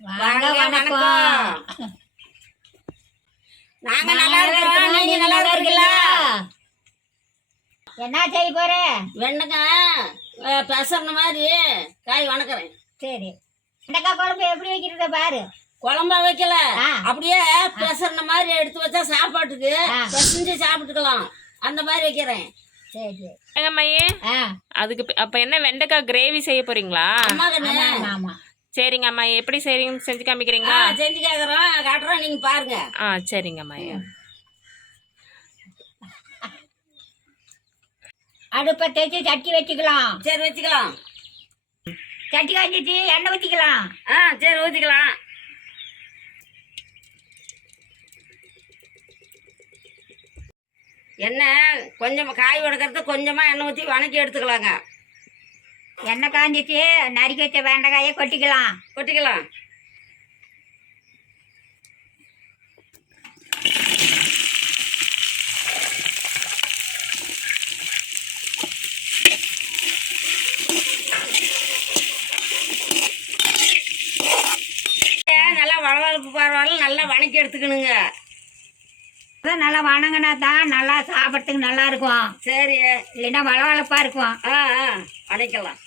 வாங்க வணக்கம். வணக்கம். நாங்க நல்லா இருக்கோம். நீங்க நல்லா இருக்கீங்களா? என்ன செய்ய போற? வெண்டைக்காய் பெசர்ன மாதிரி காய் வணக்கிறேன். சரி. வெண்டைக்காய் குழம்பு எப்படி வைக்கிறத பாரு. குழம்பா வைக்கல. அப்படியே பெசர்ன மாதிரி எடுத்து வச்சா சாப்பாட்டுக்கு. பெசஞ்சு சாப்பிட்டுக்கலாம். அந்த மாதிரி வைக்கிறேன். அதுக்கு அப்ப என்ன வெண்டைக்காய் கிரேவி செய்ய போறீங்களா? ஆமா சரிங்க அம்மா எப்படி செய்றீங்கன்னு செஞ்சு ஆ, காமிக்கிறீங்களா செஞ்சு கேக்குறோம் காட்டுறோம். நீங்க பாருங்க. ஆ சரிங்க மையா அடுப்பை தேய்ச்சி சட்டி வச்சுக்கலாம். சரி வச்சுக்கலாம். சட்டி காய்ச்சிட்டு எண்ணெய் ஊற்றிக்கலாம் ஆ சரி ஊற்றிக்கலாம் எண்ணெய் கொஞ்சம் காய் வதக்கிறது கொஞ்சமாக எண்ணெய் ஊற்றி வணக்கி எடுத்துக்கலாங்க. எண்ணெய் காஞ்சிட்டு நறுக்கி வச்ச வெண்டைக்காயை கொட்டிக்கலாம். கொட்டிக்கலாம். நல்லா வளவளப்பு பரவாயில்ல நல்லா வணக்கி எடுத்துக்கணுங்க. அதான் நல்லா வணங்கினா தான் நல்லா சாப்பிட்றதுக்கு நல்லா இருக்கும். சரி இல்லைன்னா வளவளப்பாக இருக்கும். ஆ ஆ வணக்கலாம்.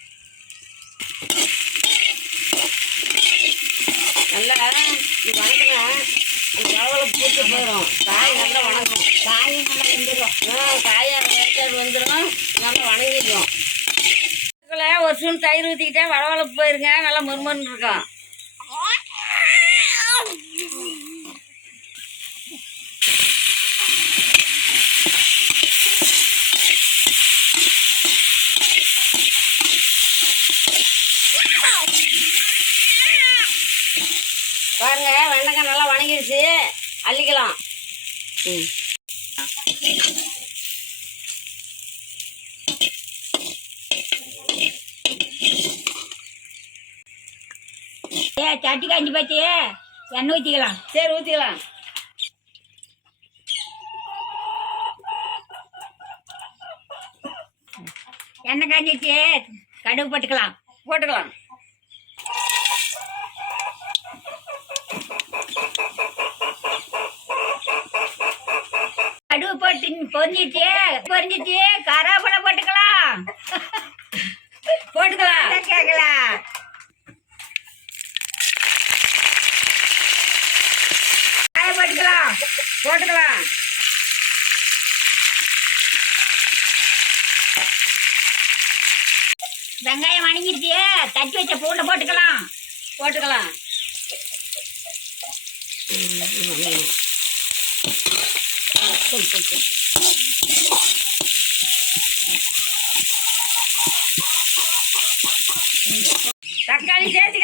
நல்லா இது வணக்கலாம் அந்த வளவளப்பு பூத்து போயிடும். காய் நல்லா வணங்கும். காயும் நல்லா வெந்துடும். ஆ காயாக வேக்காடு வந்துடும். நல்லா வணங்கிடும். ஒரு ஸ்பூன் தயிர் ஊற்றிக்கிட்டே வளவளப்பு போயிருங்க. நல்லா மொறுமொறுன்னு இருக்கும். பாருங்க வெண்டைக்காய் நல்லா வணங்கிடுச்சு அள்ளிக்கலாம். ம். ஏ சட்டி காஞ்சி போச்சு. எண்ணெய் ஊற்றிக்கலாம் சரி ஊற்றிக்கலாம் எண்ணெய் காஞ்சிச்சு கடுகு போட்டுக்கலாம். போட்டுக்கலாம். கடுகு போட்டு பொரிஞ்சிச்சு பொரிஞ்சிச்சு கருவேப்பிலை போட்டுக்கலாம். போட்டுக்கலாம். கேட்கலாம். காய போட்டுக்கலாம். போட்டுக்கலாம். வெங்காயம் வணங்கிருச்சு தட்டி வச்ச பூண்டை போட்டுக்கலாம். போட்டுக்கலாம். தக்காளி சேர்த்து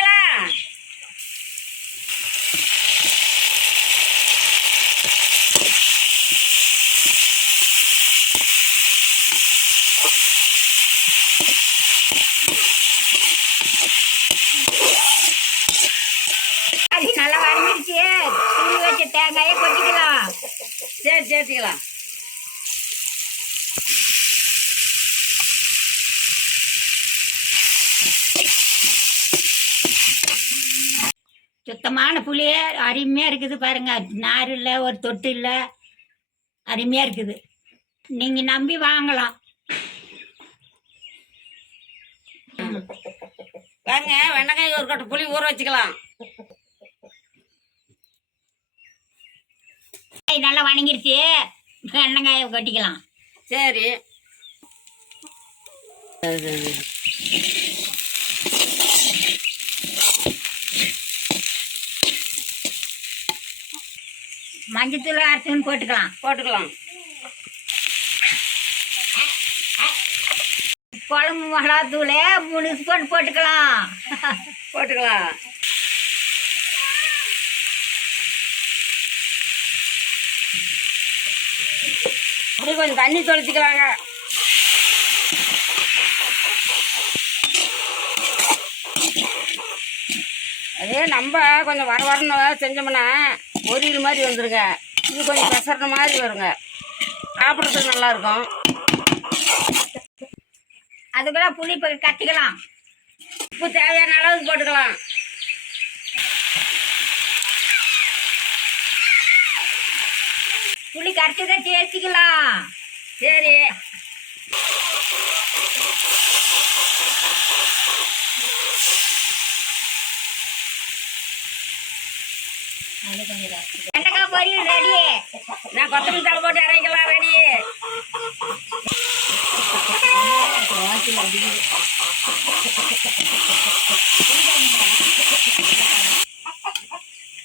அது நல்லா வணங்கிருச்சு துணி வச்ச தேங்காயை கொட்டிக்கலாம் சரி சேர்த்துக்கலாம் சுத்தமான புளியே அருமையாக இருக்குது பாருங்க. நார் இல்லை ஒரு தொட்டு இல்லை. அருமையாக இருக்குது. நீங்கள் நம்பி வாங்கலாம். வாங்க வெண்டைக்காய் ஒரு கட்டு புளி ஊற வச்சுக்கலாம். காய் நல்லா வணங்கிருச்சு. வெண்ணங்காயை கொட்டிக்கலாம். சரி. மஞ்சத்தூள் அரைச்சுன்னு போட்டுக்கலாம். போட்டுக்கலாம். குழம்பு மிளகாத்தூள் மூணு ஸ்பூன் போட்டுக்கலாம். போட்டுக்கலாம். அப்படி கொஞ்சம் தண்ணி தொளிச்சுக்கலாங்க. அது நம்ம கொஞ்சம் வர வரணும் செஞ்சோம்னா பொரியல் மாதிரி வந்துருங்க. இது கொஞ்சம் பெசற மாதிரி வருங்க. சாப்பிட்றதுக்கு நல்லா இருக்கும். அதுக்குள்ள புளி கட்டிக்கலாம். உப்பு தேவையான அளவுக்கு போட்டுக்கலாம். புளி கரைச்சி தான் தேய்ச்சிக்கலாம் சரி. வெண்டைக்காய் பொரியல் ரெடி நான் கொத்தமல்லி தலை போட்டு இறங்கிக்கலாம் ரெடி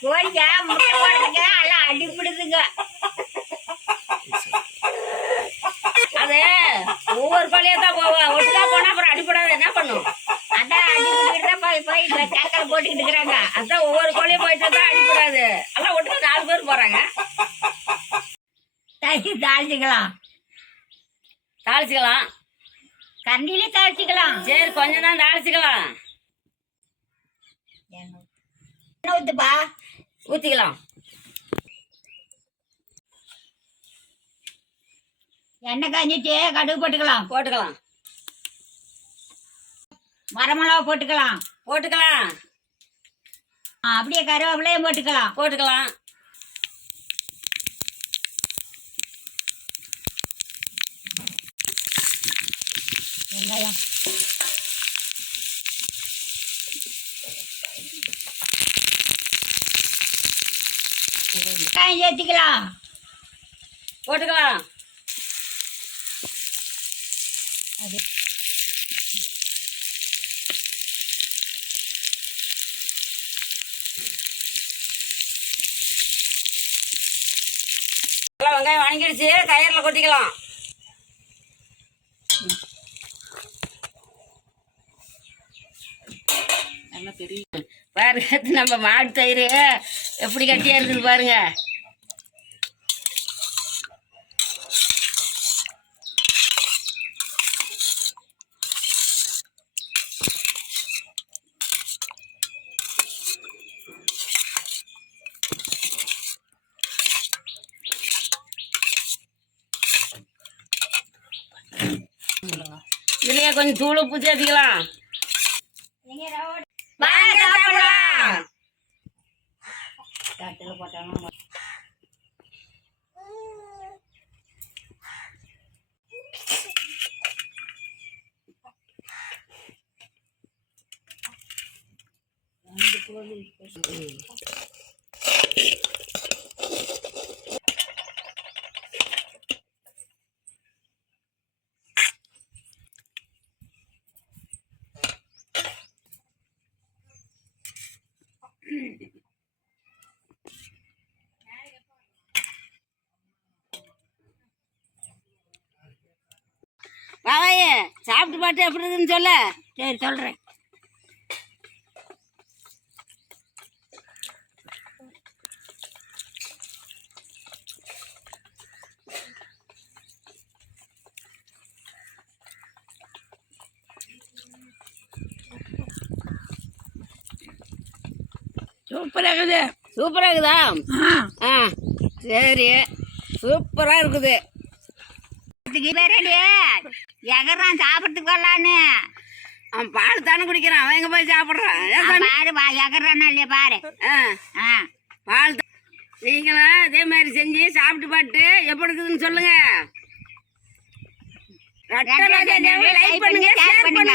கோழிக்கா முட்டை போடுறதுங்க எல்லாம் அடிப்பிடுதுங்க அது ஒவ்வொரு பள்ளியா தான் போவோம் ஒட்டுக்கா போனா அப்புறம் அடிப்படாது என்ன பண்ணும்? அதான் அடிப்பிட்டு தான் போய் போய் சக்கரை போட்டுக்கிட்டு இருக்கிறாங்க. அதான் ஒவ்வொரு கோழியும் போயிட்டு தான் அடிப்படாது எல்லாம் ஒட்டுக்கா நாலு பேர் போறாங்க. தண்ணி தாளிச்சிக்கலாம். தாளிச்சுக்கலாம். கண்டிலே தாளிச்சிக்கலாம். சரி கொஞ்ச நேரம் தாளிச்சுக்கலாம். என்ன ஊத்துப்பா. எண்ணெய் காஞ்சிச்சு கடுகு போட்டுக்கலாம். போட்டுக்கலாம். வரமிளகா போட்டுக்கலாம். போட்டுக்கலாம். அப்படியே கருவேப்பிலையும் போட்டுக்கலாம். போட்டுக்கலாம். வெங்காயம். வெங்காயம் சேர்த்திக்கலாம். போட்டுக்கலாம். எல்லாம் வெங்காயம் வணங்கிடுச்சு. கயிறில் கொட்டிக்கலாம். பாருங்க நம்ம மாடு தயிர் எப்படி கட்டியா இருக்குது பாருங்க. இதுலயே கொஞ்சம் தூள் உப்பு சேர்த்துக்கலாம் வாங்க சாப்பிடலாம் வாவாயே சாப்பிட்டு பாட்டு எப்படி இருக்குன்னு சொல்ல. சரி சொல்கிறேன் சூப்பராக இருக்குது சூப்பரா இருக்குதா ஆ சரி. சூப்பரா இருக்குது. எகறான் சாப்பிட்றதுக்கு வரலான்னு. அவன் பால் தானே குடிக்கிறான். அவன் எங்க போய் சாப்பிட்றான்? பாரு பா எகறானா இல்லையா பாரு. ஆ. ஆ. பால் நீங்களும் அதே மாதிரி செஞ்சு சாப்பிட்டு பாட்டு எப்படி இருக்குதுன்னு சொல்லுங்க. லைக் பண்ணுங்க ஷேர் பண்ணுங்க.